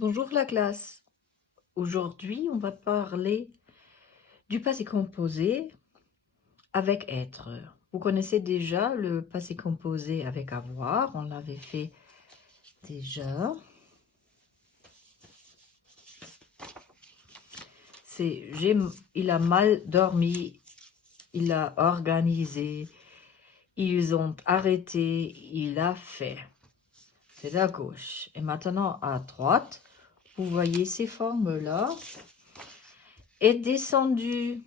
Bonjour la classe. Aujourd'hui, on va parler du passé composé avec être. Vous connaissez déjà le passé composé avec avoir, on l'avait fait déjà. C'est il a mal dormi, il a organisé, ils ont arrêté, il a fait. C'est à gauche. Et maintenant à droite, vous voyez ces formes-là. Est descendu,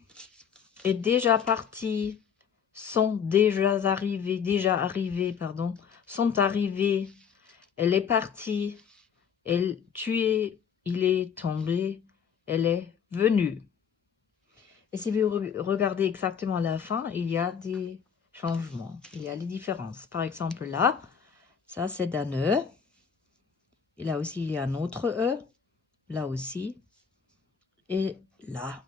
est déjà parti, sont déjà arrivés, pardon, sont arrivés, elle est partie, il est tombé, elle est venue. Et si vous regardez exactement à la fin, il y a des changements, il y a des différences. Par exemple là, ça c'est un E, et là aussi il y a un autre E, là aussi, et là.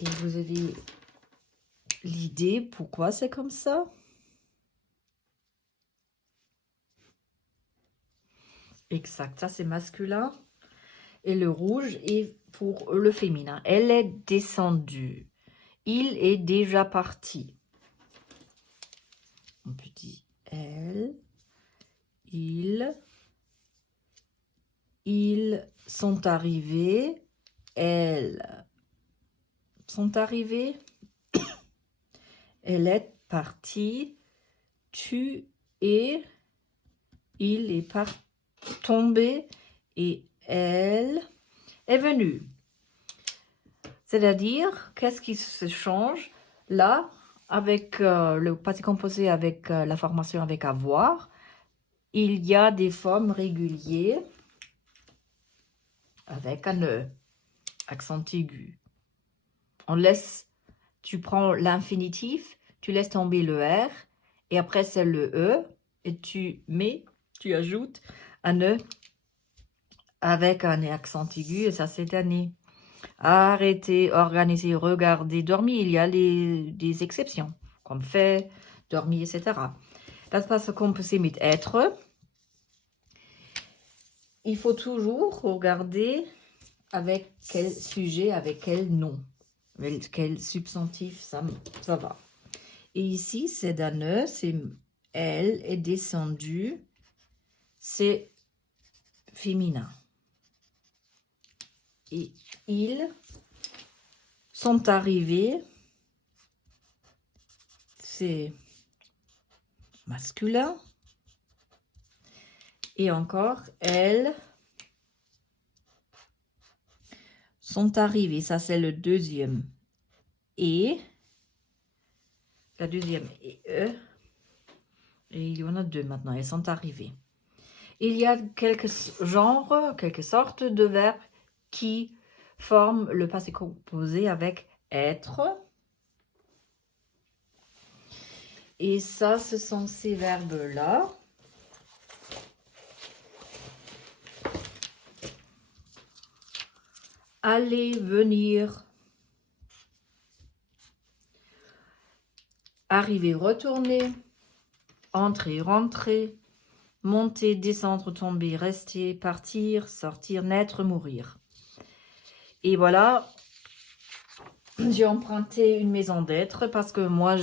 Et vous avez l'idée pourquoi c'est comme ça? Exact, ça c'est masculin. Et le rouge est pour le féminin. Elle est descendue. Il est déjà parti. On peut dire elle, ils sont arrivés, elles sont arrivées, elle est partie, tu es, il est tombé et elle est venue. C'est-à-dire, qu'est-ce qui se change là avec le passé composé avec la formation avec avoir? Il y a des formes réguliers avec un E, accent aigu. On laisse, tu prends l'infinitif, tu laisses tomber le R et après c'est le E et tu ajoutes un E avec un accent aigu et ça c'est année. Arrêter, organiser, regarder, dormir, il y a des exceptions, comme fait, dormir, etc. Das passé composé mit être. Il faut toujours regarder avec quel sujet, avec quel nom, avec quel substantif ça va. Et ici, c'est d'un E, c'est elle est descendue, c'est féminin. Et ils sont arrivés, c'est masculin. Et encore, elles sont arrivées. Ça, c'est le deuxième. Et la deuxième est E. Et il y en a deux maintenant. Elles sont arrivées. Il y a quelques genres, quelques sortes de verbes qui forment le passé composé avec être. Et ça, ce sont ces verbes-là. Aller, venir, arriver, retourner, entrer, rentrer, monter, descendre, tomber, rester, partir, sortir, naître, mourir. Et voilà, j'ai emprunté une maison d'être parce que moi,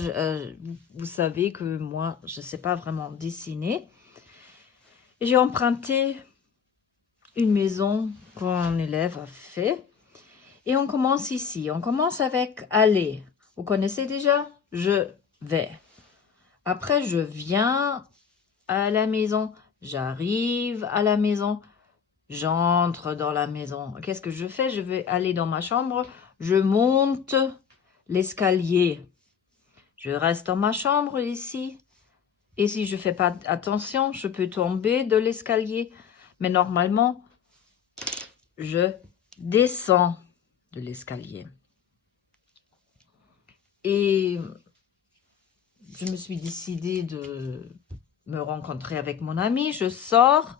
vous savez que moi, je ne sais pas vraiment dessiner. J'ai emprunté une maison qu'un élève a fait. Et on commence ici. On commence avec aller. Vous connaissez déjà? Je vais. Après, je viens à la maison. J'arrive à la maison. J'entre dans la maison. Qu'est-ce que je fais? Je vais aller dans ma chambre. Je monte l'escalier. Je reste dans ma chambre ici. Et si je ne fais pas attention, je peux tomber de l'escalier. Mais normalement, je descends de l'escalier. Et je me suis décidée de me rencontrer avec mon ami. Je sors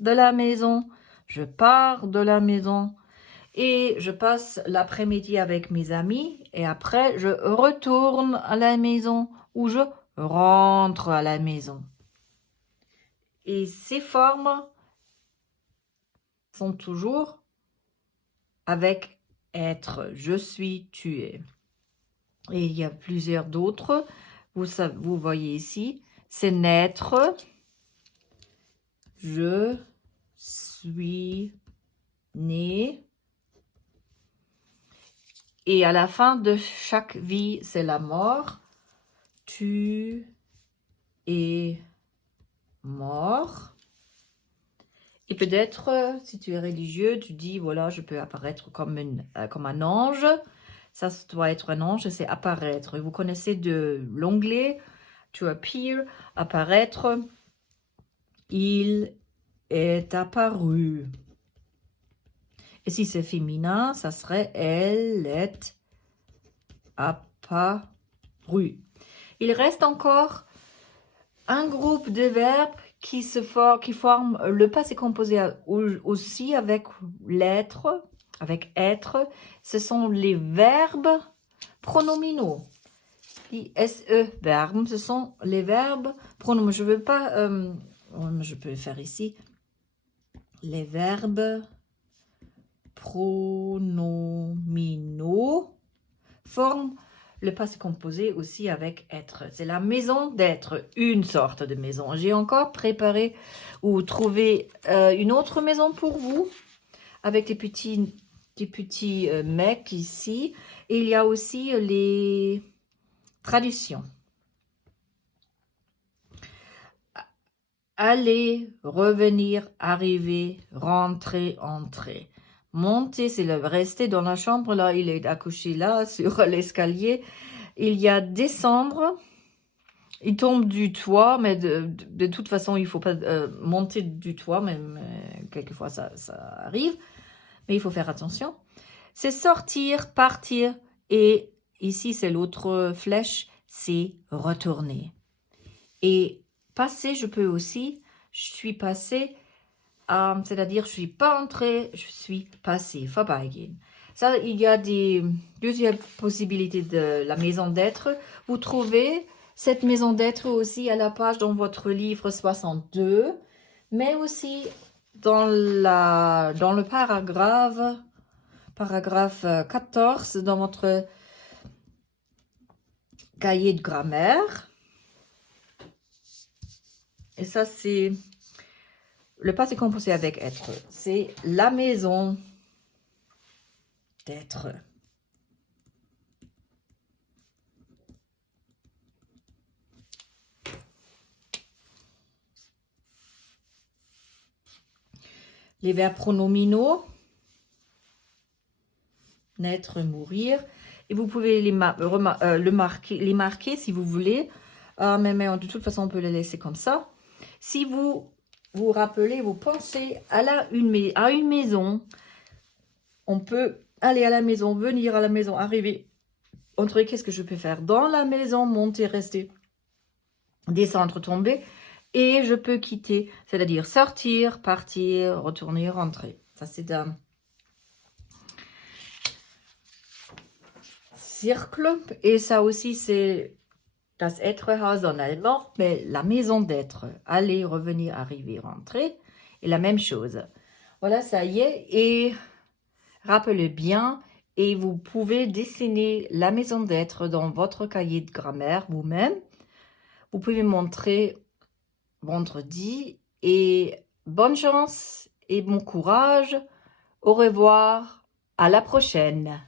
de la maison, je pars de la maison et je passe l'après-midi avec mes amis. Et après, je retourne à la maison ou je rentre à la maison. Et ces formes sont toujours avec être, je suis, tu es. Et il y a plusieurs d'autres. Vous voyez ici, c'est naître, je suis né. Et à la fin de chaque vie, c'est la mort. Tu es mort. Et peut-être, si tu es religieux, tu dis, voilà, je peux apparaître comme un ange. Ça doit être un ange, c'est apparaître. Vous connaissez de l'onglet, to appear, apparaître. Il est apparu. Et si c'est féminin, ça serait elle est apparue. Il reste encore un groupe de verbes qui forment le passé composé aussi avec l'être, avec être. Ce sont les verbes pronominaux. Les SE-verbes, ce sont les verbes pronominaux. Je ne veux pas, je peux le faire ici. Les verbes pronominaux forment le passé composé aussi avec être. C'est la maison d'être, une sorte de maison. J'ai encore préparé ou trouvé une autre maison pour vous avec des petits mecs ici. Et il y a aussi les traductions. Aller, revenir, arriver, rentrer, entrer. Monter, c'est le rester dans la chambre. Là, il est accouché là, sur l'escalier. Il y a descendre. Il tombe du toit, mais de toute façon, il ne faut pas monter du toit, même quelquefois ça arrive. Mais il faut faire attention. C'est sortir, partir. Et ici, c'est l'autre flèche, c'est retourner. Et passer, je peux aussi. Je suis passé. C'est-à-dire, je ne suis pas entrée, je suis passée, vorbeigehen. Ça, il y a des deuxièmes possibilités de la maison d'être. Vous trouvez cette maison d'être aussi à la page dans votre livre 62, mais aussi dans le paragraphe 14 dans votre cahier de grammaire. Et ça, c'est le passé composé avec être. C'est la maison d'être. Les verbes pronominaux. Naître, mourir. Et vous pouvez les marquer si vous voulez. Mais de toute façon, on peut les laisser comme ça. Si vous vous rappelez, vous pensez à une maison, on peut aller à la maison, venir à la maison, arriver, entrer, qu'est-ce que je peux faire dans la maison, monter, rester, descendre, tomber, et je peux quitter, c'est-à-dire sortir, partir, retourner, rentrer. Ça, c'est un cercle, et ça aussi, c'est das Être-Haus en allemand, mais la maison d'être, aller, revenir, arriver, rentrer, et la même chose. Voilà, ça y est, et rappelez bien, et vous pouvez dessiner la maison d'être dans votre cahier de grammaire vous-même. Vous pouvez montrer vendredi, et bonne chance et bon courage. Au revoir, à la prochaine.